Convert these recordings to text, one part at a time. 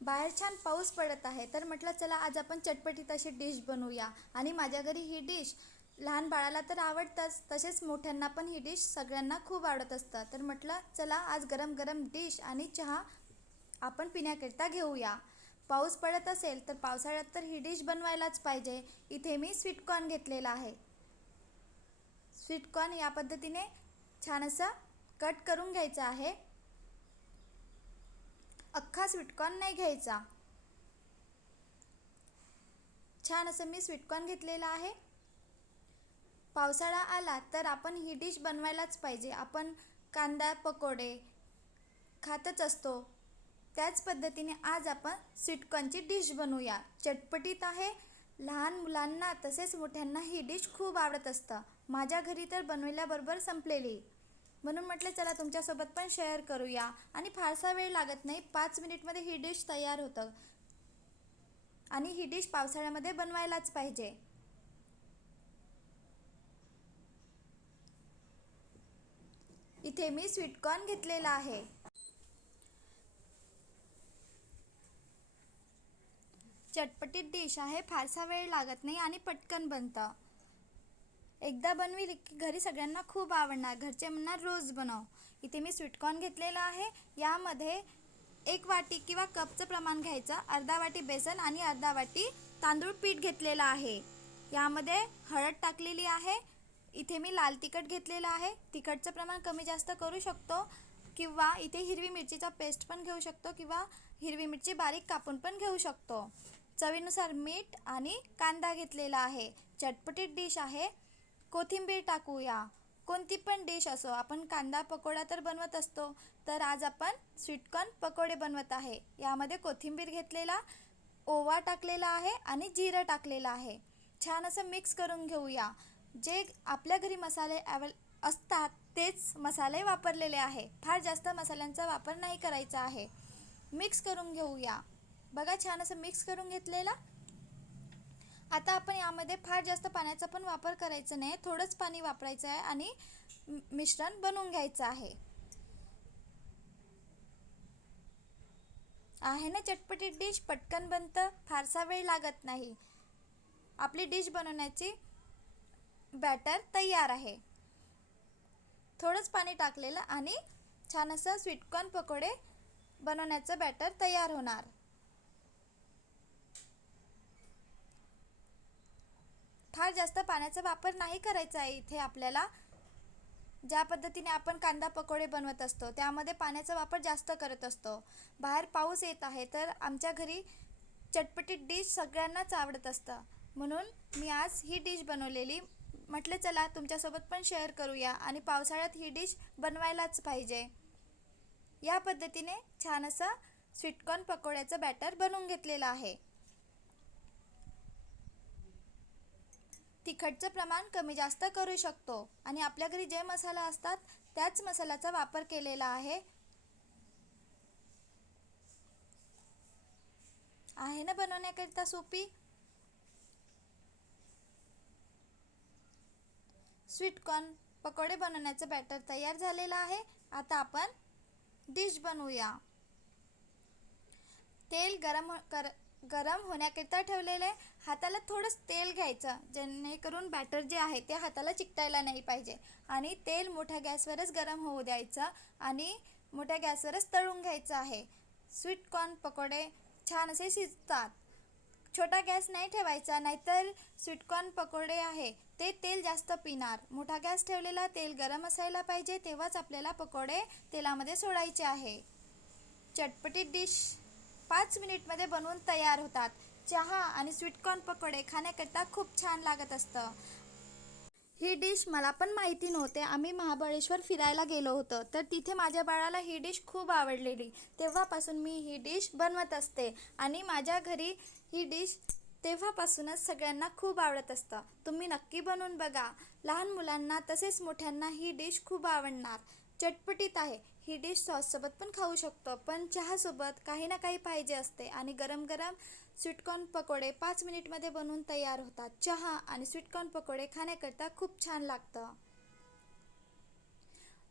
बाहेर छान पाऊस पडत आहे, तर म्हटलं चला आज आपण चटपटीत अशी डिश बनवूया. आणि माझ्या घरी ही डिश लहान बाळाला तर आवडतंच, तसेच मोठ्यांना पण ही डिश सगळ्यांना खूप आवडत असतं. तर म्हटलं चला आज गरम गरम डिश आणि चहा आपण पिण्याकरिता घेऊया. पाऊस पडत असेल तर पावसाळ्यात तर ही डिश बनवायलाच पाहिजे. इथे मी स्वीटकॉर्न घेतलेला आहे. स्वीटकॉर्न या पद्धतीने छान असं कट करून घ्यायचं आहे. अख्खा स्वीटकॉर्न नाही घ्यायचा. छान असं मी स्वीटकॉर्न घेतलेला आहे. पावसाळा आला तर आपण ही डिश बनवायलाच पाहिजे. आपण कांदा पकोडे खातच असतो, त्याच पद्धतीने आज आपण स्वीटकॉर्नची डिश बनवूया. चटपटीत आहे. लहान मुलांना तसेच मोठ्यांना ही डिश खूप आवडत असतं. माझ्या घरी तर बनवल्याबरोबर संपलेली, म्हणून म्हटलं चला तुमच्यासोबत पण शेअर करूया. आणि फारसा वेळ लागत नाही, 5 मिनिटमध्ये ही डिश तयार होतं. आणि ही डिश पावसाळ्यामध्ये बनवायलाच पाहिजे. इथे मी स्वीटकॉर्न घेतलेला आहे. चटपटीत डिश आहे, फारसा वेळ लागत नाही आणि पटकन बनतं. एकदा बनविली की घरी सगळ्यांना खूप आवडणार. घरचे म्हणणार रोज बनव. इथे मी स्वीटकॉर्न घेतलेला आहे. यामध्ये 1 वाटी किंवा कपचं प्रमाण घ्यायचं. अर्धा वाटी बेसन आणि अर्धा वाटी तांदूळ पीठ घेतलेलं आहे. यामध्ये हळद टाकलेली आहे. इथे मी लाल तिखट घेतलेलं आहे. तिखटचं प्रमाण कमी जास्त करू शकतो, किंवा इथे हिरवी मिरचीचा पेस्ट पण घेऊ शकतो, किंवा हिरवी मिरची बारीक कापून पण घेऊ शकतो. चवीनुसार मीठ आणि कांदा घेतलेला आहे. चटपटीत डिश आहे. कोथिंबीर टाकूया. कोणती पण डिश असो, आपण कांदा पकोडा तर बनवत असतो, तर आज आपण स्वीटकॉर्न पकोडे बनवत आहे. यामध्ये कोथिंबीर घेतलेला, ओवा टाकलेला आहे आणि जिरं टाकलेलं आहे. छान असं मिक्स करून घेऊया. जे आपल्या घरी मसाले असतात तेच मसाले वापरलेले आहे. फार जास्त मसाल्यांचा वापर नाही करायचा आहे. मिक्स करून घेऊया. बघा छान असं मिक्स करून घेतलेला. आता आपण यामध्ये फार जास्त पाण्याचा पण वापर करायचा नाही, थोडंच पाणी वापरायचं आहे आणि मिश्रण बनवून घ्यायचं आहे. आहे ना चटपटीत डिश, पटकन बनतं, फारसा वेळ लागत नाही. आपली डिश बनवण्याची बॅटर तयार आहे. थोडंच पाणी टाकलेलं आणि छान असं स्वीटकॉर्न पकोडे बनवण्याचं बॅटर तयार होणार. फार जास्त पाण्याचा वापर नाही करायचा आहे. इथे आपल्याला ज्या पद्धतीने आपण कांदा पकोडे बनवत असतो त्यामध्ये पाण्याचा वापर जास्त करत असतो. बाहेर पाऊस येत आहे, तर आमच्या घरी चटपटीत डिश सगळ्यांनाच आवडत असतं, म्हणून मी आज ही डिश बनवलेली. म्हटलं चला तुमच्यासोबत पण शेअर करूया. आणि पावसाळ्यात ही डिश बनवायलाच पाहिजे. या पद्धतीने छान असं स्वीटकॉर्न पकोड्याचं बॅटर बनवून घेतलेलं आहे. तिखटचं प्रमाण कमी जास्त करू शकतो, आणि आपल्या घरी जे मसाला असतात त्याच मसाल्याचा वापर केलेला आहे. आहे ना बनवण्याकरिता सोपी. स्वीटकॉर्न पकोडे बनवण्याचं बॅटर तयार झालेलं आहे. आता आपण डिश बनवूया. तेल गरम होण्याकरिता ठेवलेले. हाताला थोडंच तेल घ्यायचं, जेणेकरून बॅटर जे आहे ते हाताला चिकटायला नाही पाहिजे. आणि तेल मोठ्या गॅसवरच गरम होऊ द्यायचं आणि मोठ्या गॅसवरच तळून घ्यायचं आहे. स्वीटकॉर्न पकोडे छान असे शिजतात. छोटा गॅस नाही ठेवायचा, नाहीतर स्वीटकॉर्न पकोडे आहे ते तेल जास्त पिणार. मोठा गॅस ठेवलेला, तेल गरम असायला पाहिजे, तेव्हाच आपल्याला पकोडे तेलामध्ये सोडायचे आहे. चटपटीत डिश 5 मिनिटमध्ये बनवून तयार होतात. चहा आणि स्वीटकॉर्न पकोडे खाण्याकरिता खूप छान लागत असतं. ही डिश मला पण माहिती नव्हते. आम्ही महाबळेश्वर फिरायला गेलो होतो, तर तिथे माझ्या बाळाला ही डिश खूप आवडलेली. तेव्हापासून मी ही डिश बनवत असते आणि माझ्या घरी ही डिश तेव्हापासूनच सगळ्यांना खूप आवडत असतं. तुम्ही नक्की बनवून बघा. लहान मुलांना तसेच मोठ्यांना ही डिश खूप आवडणार. चटपटीत आहे. ही डिश सॉससोबत पण खाऊ शकतो, पण चहासोबत काही ना काही पाहिजे असते. आणि गरम गरम स्वीटकॉर्न पकोडे 5 मिनिटमध्ये बनवून तयार होतात. चहा आणि स्वीटकॉर्न पकोडे खाण्याकरता खूप छान लागतं.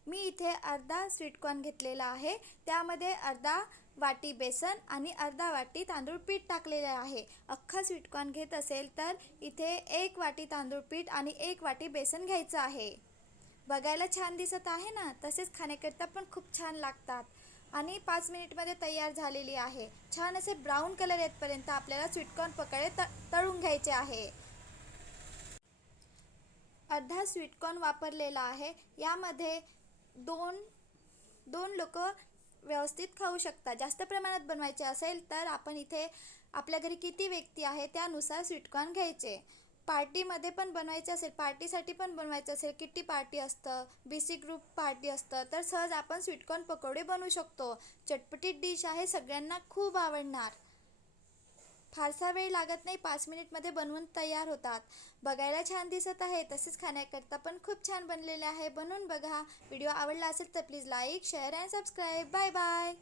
मी इथे अर्धा स्वीटकॉर्न घेतलेला आहे. त्यामध्ये अर्धा वाटी बेसन आणि अर्धा वाटी तांदूळ पीठ टाकलेले आहे. अख्खा स्वीटकॉर्न घेत असेल तर इथे 1 वाटी तांदूळ पीठ आणि 1 वाटी बेसन घ्यायचं आहे. बघायला छान दिसत आहे ना, तसेच खाण्याकरता पण खूप छान लागतात. आणि 5 मिनिटमध्ये तयार झालेली आहे. छान असे ब्राऊन कलर येतपर्यंत आपल्याला स्वीटकॉर्न पकोडे तळून घ्यायचे आहे. अर्धा स्वीटकॉर्न वापरलेला आहे. यामध्ये दोन लोक व्यवस्थित खाऊ शकतात. जास्त प्रमाणात बनवायचे असेल तर आपण इथे आपल्या घरी किती व्यक्ती आहे त्यानुसार स्वीटकॉर्न घ्यायचे. पार्टीमध्ये पण बनवायचे असेल, पार्टीसाठी पण बनवायचं असेल, किट्टी पार्टी असतं, BC ग्रुप पार्टी असतं, तर सहज आपण स्वीटकॉर्न पकोडे बनवू शकतो. चटपटीत डिश आहे, सगळ्यांना खूप आवडणार. फारसा वेळ लागत नाही, 5 मिनिटमध्ये बनवून तयार होतात. बघायला छान दिसत आहे, तसेच खाण्याकरता पण खूप छान बनलेले आहे. बनवून बघा. व्हिडिओ आवडला असेल तर please like, share and subscribe. Bye bye.